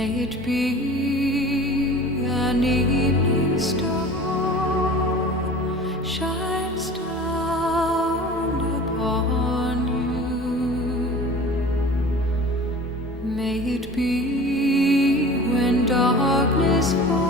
May it be an evening star shines down upon you. May it be when darkness falls